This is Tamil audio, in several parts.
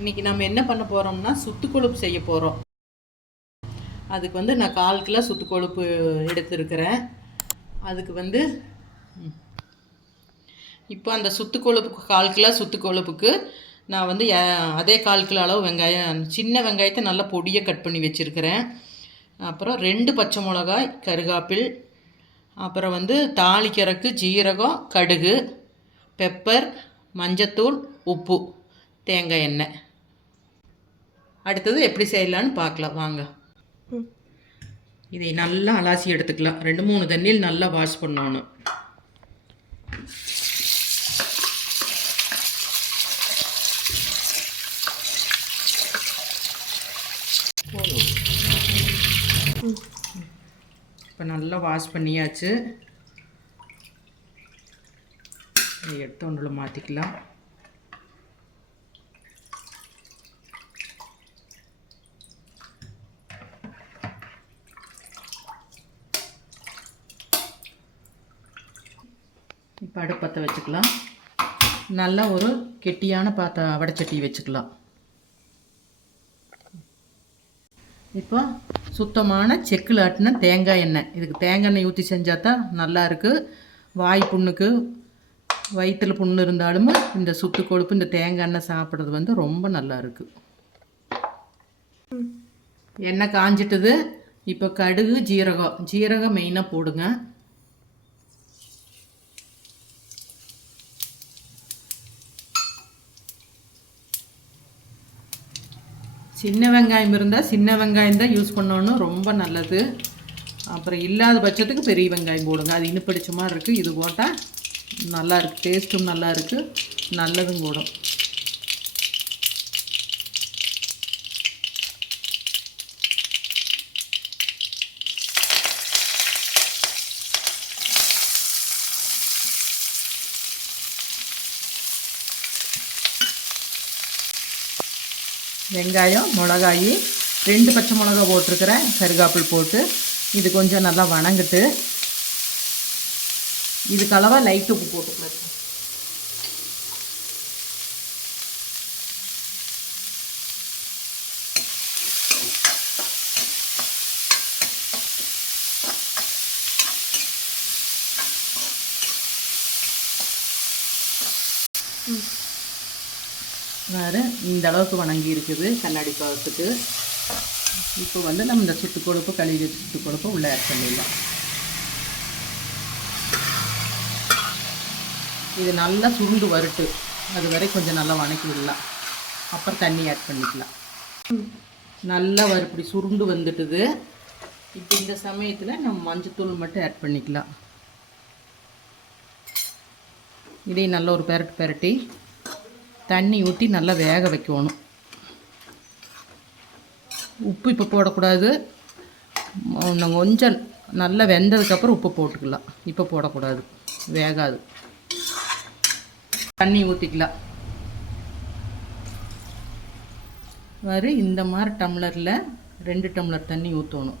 இன்றைக்கி நம்ம என்ன பண்ண போகிறோம்னா சுத்து கொழுப்பு செய்ய போகிறோம். அதுக்கு வந்து நான் 1/4 கிலோ சுத்து கொழுப்பு எடுத்துருக்கிறேன். அதுக்கு வந்து இப்போ அந்த சுத்து கொழுப்புக்கு 1/4 கிலோ சுத்து கொழுப்புக்கு நான் வந்து அதே 1/4 கிலோ அளவு வெங்காயம், சின்ன வெங்காயத்தை நல்லா பொடியாக கட் பண்ணி வச்சுருக்கிறேன். அப்புறம் 2 பச்சை மிளகாய், கருகாப்பில், அப்புறம் வந்து தாளிக்கிறதுக்கு ஜீரகம், கடுகு, பெப்பர், மஞ்சத்தூள், உப்பு, தேங்காய் எண்ணெய். அடுத்தது எப்படி செய்யலான்னு பார்க்கலாம் வாங்க. இதை நல்லா அலாசி எடுத்துக்கலாம். 2-3 தண்ணியில் நல்லா வாஷ் பண்ணணும். இப்போ நல்லா வாஷ் பண்ணியாச்சு. இதை எடுத்து ஒன்றில் மாற்றிக்கலாம். இப்போ அடுப்பத்தை வச்சுக்கலாம். நல்லா ஒரு கெட்டியான வடைச்சட்டி வச்சுக்கலாம். இப்போ சுத்தமான செக்கில் ஆட்டின தேங்காய் எண்ணெய். இதுக்கு தேங்காய் எண்ணெய் ஊற்றி செஞ்சால் தான் நல்லாயிருக்கு. வாய் புண்ணுக்கு, வயிற்றில் புண்ணு இருந்தாலும் இந்த சுத்து கொழுப்பு, இந்த தேங்காய் எண்ணெய் சாப்பிட்றது வந்து ரொம்ப நல்லாயிருக்கு. எண்ணெய் காஞ்சிட்டது. இப்போ கடுகு, ஜீரகம் மெயினாக போடுங்க. சின்ன வெங்காயம் இருந்தால் சின்ன வெங்காயம் தான் யூஸ் பண்ணணும், ரொம்ப நல்லது. அப்புறம் இல்லாத பட்சத்துக்கு பெரிய வெங்காயம் போடுங்க. அது இன்னும் பிடிச்ச மாதிரி இருக்குது. இது போட்டால் நல்லாயிருக்கு, டேஸ்ட்டும் நல்லா இருக்குது, நல்லதும் கூடும். வெங்காயம், மிளகாய், 2 பச்சை மிளகா போட்டிருக்கிறேன், கருகாப்பில் போட்டு இது கொஞ்சம் நல்லா வணங்கிட்டு இதுக்கு அளவாக லைட் உப்பு போட்டுக்கலாம். வேறு இந்த அளவுக்கு வணங்கி இருக்குது கண்ணாடி பதத்துக்கு. இப்போ வந்து நம்ம இந்த சுத்து கொழுப்பு, கழுவி சுத்து கொழுப்பு உள்ளே ஆட் பண்ணிடலாம். இது நல்லா சுருண்டு வருட்டு, அது வரை கொஞ்சம் நல்லா வணக்கி விடலாம். அப்புறம் தண்ணி ஆட் பண்ணிக்கலாம். நல்லா இப்படி சுருண்டு வந்துட்டுது. இப்போ இந்த சமயத்தில் நம்ம மஞ்சத்தூள் மட்டும் ஆட் பண்ணிக்கலாம். இதையும் நல்லா ஒரு பெரட்டி தண்ணி ஊற்றி நல்லா வேக வைக்கணும். உப்பு இப்போ போடக்கூடாது. கொஞ்சம் நல்லா வெந்ததுக்கப்புறம் உப்பு போட்டுக்கலாம். இப்போ போடக்கூடாது, வேகாது. தண்ணி ஊற்றிக்கலாம். இந்த மாதிரி டம்ளரில் 2 டம்ளர் தண்ணி ஊற்றணும்.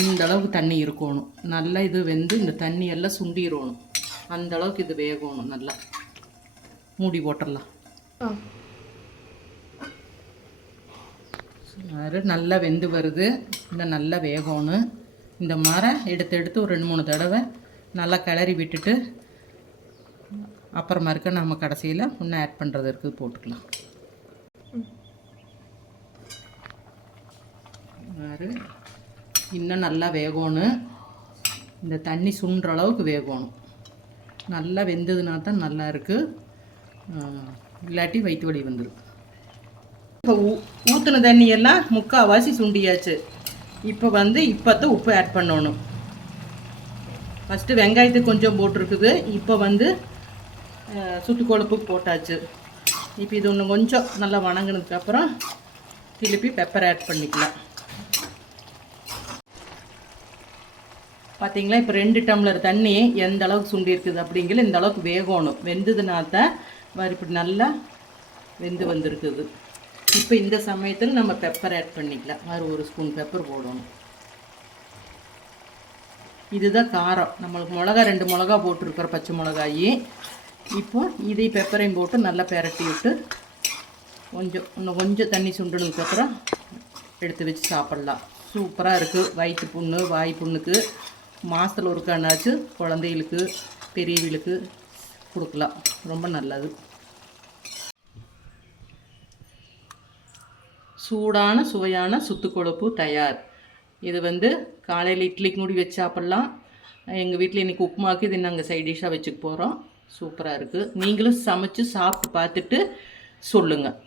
இந்த அளவுக்கு தண்ணி இருக்கணும். நல்லா இது வெந்து இந்த தண்ணி எல்லாம் சுண்டிடணும். அந்த அளவுக்கு இது வேகணும். நல்லா மூடி போட்டுடலாம். நல்லா வெந்து வருது. இன்னும் நல்லா வேகணும். இந்த மாதிரி எடுத்து ஒரு 2-3 தடவை நல்லா கிளறி விட்டுட்டு அப்புறமா இருக்க நம்ம கடைசியில் இன்னும் ஆட் பண்ணுறது இருக்குது, போட்டுக்கலாம். இன்னும் நல்லா வேகணும். இந்த தண்ணி சுண்டுற அளவுக்கு வேகணும். நல்லா வெந்ததுனா தான் நல்லா இருக்குது. இல்லாட்டி வயிற்று வலி வந்துடும். இப்போ ஊற்றின தண்ணியெல்லாம் 3/4 சுண்டியாச்சு. இப்போ வந்து இப்போத்தான் உப்பு ஆட் பண்ணணும். ஃபஸ்ட்டு வெங்காயத்துக்கு கொஞ்சம் போட்டிருக்குது. இப்போ வந்து சுத்து கொழுப்பு போட்டாச்சு. இப்போ இது இன்னும் கொஞ்சம் நல்லா வணங்கினதுக்கப்புறம் திருப்பி பெப்பர் ஆட் பண்ணிக்கலாம். பார்த்தீங்களா, இப்போ 2 டம்ளர் தண்ணி எந்த அளவுக்கு சுண்டி இருக்குது அப்படிங்கிற இந்த அளவுக்கு வேகணும். வெந்ததுனா தான் இப்படி நல்லா வெந்து வந்திருக்குது. இப்போ இந்த சமயத்தில் நம்ம பெப்பர் ஆட் பண்ணிக்கலாம். ஒரு ஸ்பூன் பெப்பர் போடணும். இதுதான் காரம். நம்மளுக்கு மிளகா 2 மிளகா போட்டிருக்கிற பச்சை மிளகாயி. இப்போ இதை பெப்பரையும் போட்டு நல்லா பெரட்டி விட்டு இன்னும் கொஞ்சம் தண்ணி சுண்டுனதுக்கப்புறம் எடுத்து வச்சு சாப்பிட்லாம். சூப்பராக இருக்குது. வயிற்று புண்ணு, வாய் புண்ணுக்கு மாதத்தில் ஒருக்கானாச்சு குழந்தைகளுக்கு பெரியவங்களுக்கு கொடுக்கலாம். ரொம்ப நல்லது. சூடான சுவையான சுத்து கொழுப்பு தயார். இது காலையில் இட்லிக்கு மூடி வச்சு சாப்பிட்லாம். எங்கள் வீட்டில் இன்றைக்கி உப்புமாவுக்கு இது நாங்கள் சைட் டிஷ்ஷாக வச்சுக்க போகிறோம். சூப்பராக இருக்குது. நீங்களும் சமைச்சு சாப்பிட்டு பார்த்துட்டு சொல்லுங்கள்.